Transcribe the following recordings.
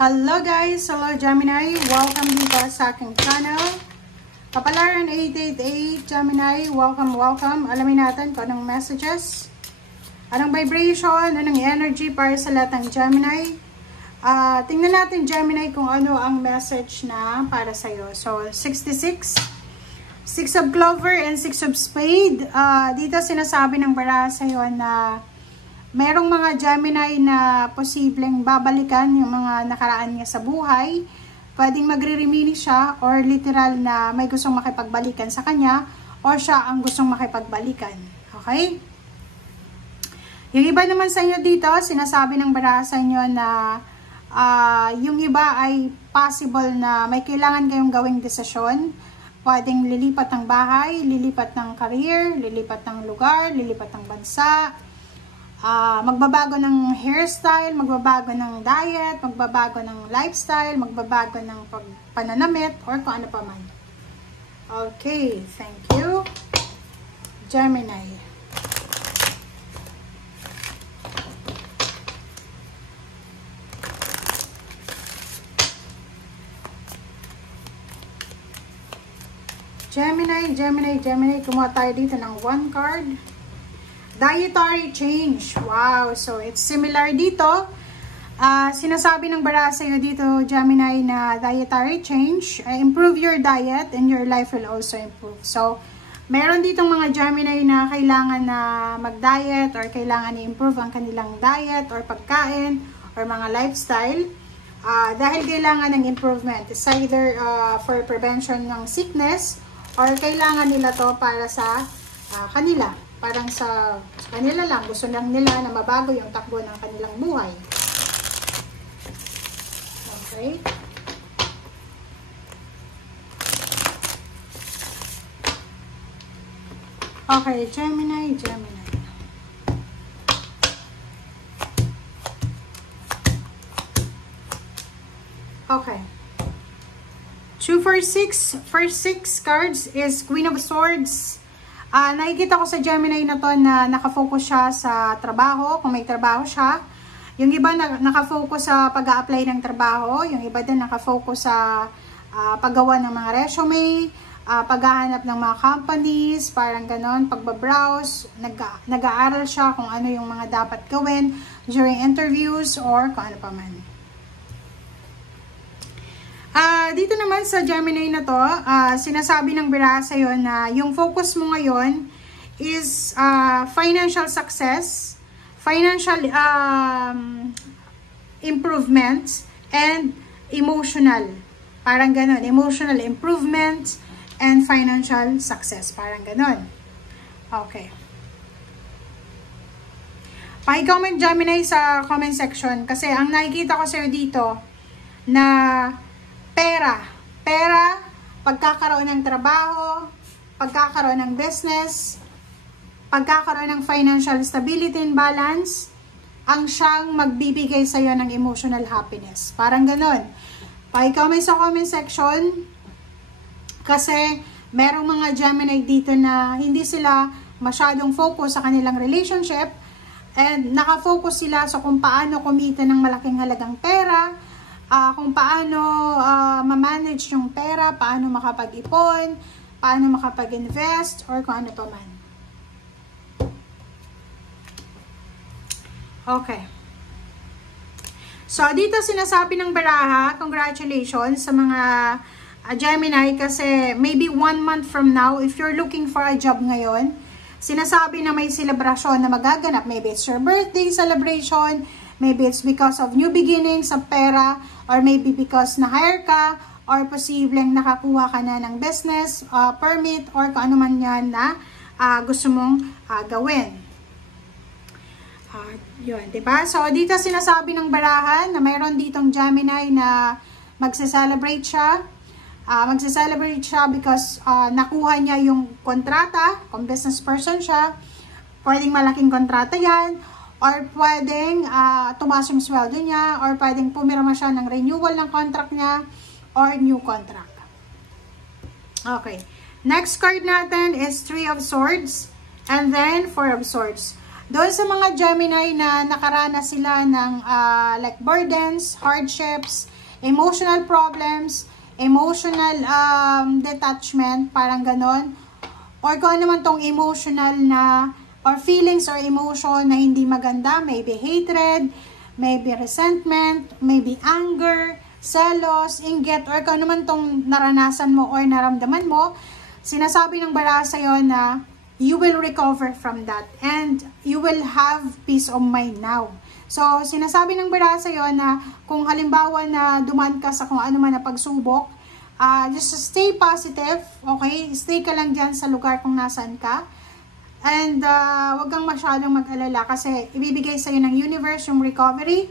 Hello guys! Hello Gemini! Welcome dito sa aking channel. Kapalaran 888 Gemini, welcome. Alamin natin kung anong messages, anong vibration, anong energy para sa lahat ng Gemini. Tingnan natin Gemini kung ano ang message na para sa'yo. So, 66, 6 of Clover and 6 of Spade. Dito sinasabi ng baraha sa'yo na merong mga Gemini na posibleng babalikan yung mga nakaraan niya sa buhay. Pwedeng magre-reminisce siya or literal na may gustong makipagbalikan sa kanya or siya ang gustong makipagbalikan. Okay? Yung iba naman sa inyo dito, sinasabi ng baraha sa inyo na yung iba ay possible na may kailangan kayong gawing desisyon. Pwedeng lilipat ng bahay, lilipat ng career, lilipat ng lugar, lilipat ng bansa. Magbabago ng hairstyle, magbabago ng diet, magbabago ng lifestyle, magbabago ng pananamit, or kung ano pa man. Okay, thank you. Gemini. Gemini. Kumuha tayo dito ng 1 card. Dietary change. Wow. So, it's similar dito. Sinasabi ng baraha sa'yo dito, Gemini, na dietary change. Improve your diet and your life will also improve. So, meron ditong mga Gemini na kailangan na mag-diet or kailangan i-improve ang kanilang diet or pagkain or mga lifestyle. Dahil kailangan ng improvement. It's either for prevention ng sickness or kailangan nila to para sa kanila. Parang sa kanila lang, gusto lang nila na mabago yung takbo ng kanilang buhay. Okay. Okay, Gemini. Okay. 2 for 6. First 6 cards is Queen of Swords. Nakikita ko sa Gemini na to na nakafocus siya sa trabaho, kung may trabaho siya. Yung iba nakafocus sa pag-a-apply ng trabaho. Yung iba din nakafocus sa paggawa ng mga resume, paghahanap ng mga companies, parang ganon, pagbabrowse. Nag-aaral siya kung ano yung mga dapat gawin during interviews or kung ano pa man. Dito naman sa Gemini na to, sinasabi ng baraha sa'yo na yung focus mo ngayon is financial success, financial improvements, and emotional. Parang ganon. Emotional improvements and financial success. Parang ganon. Okay. Paki-comment Gemini sa comment section kasi ang nakikita ko sa'yo dito na pera, pagkakaroon ng trabaho, pagkakaroon ng business, pagkakaroon ng financial stability and balance, ang siyang magbibigay sa iyo ng emotional happiness. Parang ganon. Paki-comment sa comment section kasi merong mga Gemini dito na hindi sila masyadong focus sa kanilang relationship and nakafocus sila sa kung paano kumita ng malaking halagang pera, kung paano ma-manage yung pera, paano makapag-ipon, paano makapag-invest, or kung ano pa man. Okay. So, dito sinasabi ng baraha, congratulations sa mga Gemini kasi maybe 1 month from now, if you're looking for a job ngayon, sinasabi na may celebration na magaganap. Maybe it's your birthday celebration, maybe it's because of new beginnings sa pera, or maybe because na-hire ka, or posibleng nakakuha ka na ng business, permit, or kung ano man yan na gusto mong gawin. Yun, diba? So, dito sinasabi ng barahan na mayroon ditong Gemini na magse-celebrate siya. Magse-celebrate siya because nakuha niya yung kontrata, kung business person siya. Pwedeng malaking kontrata yan, or pwedeng tumaas yung sweldo niya, or pwedeng pumirma siya ng renewal ng contract niya, or new contract. Okay. Next card natin is 3 of Swords, and then 4 of Swords. Doon sa mga Gemini na nakaranas sila ng like burdens, hardships, emotional problems, emotional detachment, parang ganon, or kung ano man tong emotional na or feelings or emotion na hindi maganda, maybe hatred, maybe resentment, maybe anger, selos, inggit, or kung ano man tong naranasan mo or naramdaman mo, sinasabi ng bara sa'yo na you will recover from that and you will have peace of mind now. So, sinasabi ng bara sa'yo na kung halimbawa na dumaan ka sa kung ano man na pagsubok, just stay positive, okay? Stay ka lang dyan sa lugar kung nasaan ka. And wag kang masyadong mag-alala kasi ibibigay sa'yo ng universe yung recovery,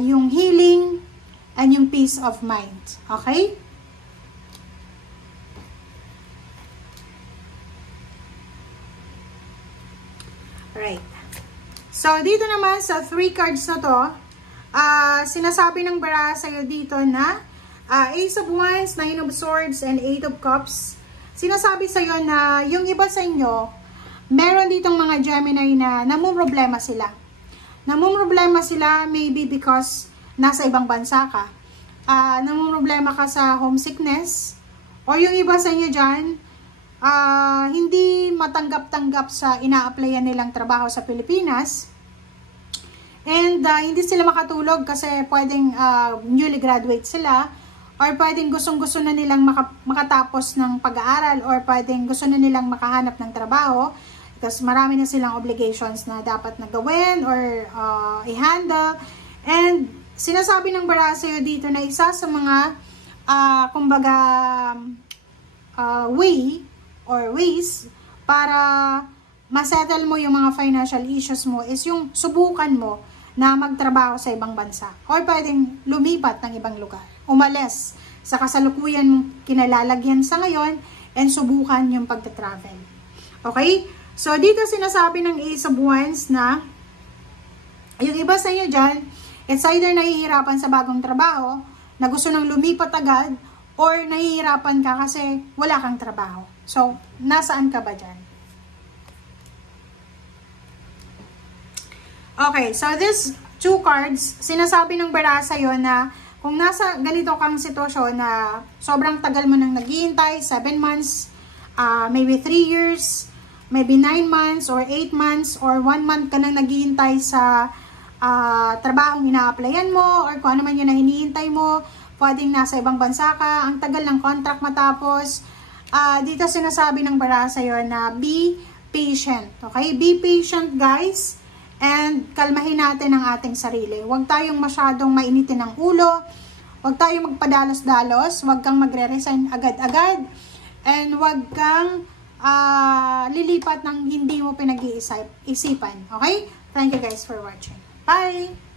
yung healing, and yung peace of mind. Okay? Right. So, dito naman sa 3 cards na to, sinasabi ng bara sa'yo dito na Ace of Wands, 9 of Swords, and 8 of Cups. Sinasabi sa'yo na yung iba sa inyo, meron ditong mga Gemini na namumroblema sila. Namumroblema sila maybe because nasa ibang bansa ka. Namumroblema ka sa homesickness. Or yung iba sa inyo dyan, hindi matanggap-tanggap sa ina-applyan nilang trabaho sa Pilipinas. And hindi sila makatulog kasi pwedeng newly graduate sila. Or pwedeng gustong-gusto na nilang makatapos ng pag-aaral. Or pwedeng gusto na nilang makahanap ng trabaho. Because marami na silang obligations na dapat na gawin or i-handle. And sinasabi ng bara sa'yo dito na isa sa mga kumbaga ways para masettle mo yung mga financial issues mo is yung subukan mo na magtrabaho sa ibang bansa. Or pwedeng lumipat ng ibang lugar. Umalis sa kasalukuyan mong kinalalagyan sa ngayon and subukan yung pagta-travel. Okay? So, dito sinasabi ng Ace of Wands na yung iba sa inyo dyan, it's either nahihirapan sa bagong trabaho, na gusto nang lumipat agad, or nahihirapan ka kasi wala kang trabaho. So, nasaan ka ba dyan? Okay, so this 2 cards, sinasabi ng bara sa'yo na kung nasa ganito kang sitwasyon na sobrang tagal mo nang naghihintay, 7 months, maybe 3 years, maybe 9 months or 8 months or 1 month ka nang naghihintay sa trabahong ina-applyan mo or kung ano man yun na hinihintay mo, pwedeng nasa ibang bansa ka, ang tagal ng contract matapos. Dito sinasabi ng bara sa'yo na be patient. Okay? Be patient, guys. And kalmahin natin ang ating sarili. Huwag tayong masyadong mainitin ng ulo. Huwag tayong magpadalos-dalos. Huwag kang magre-resign agad-agad. And huwag kang lilipat ng hindi mo pinag-iisipan. Okay? Thank you guys for watching. Bye!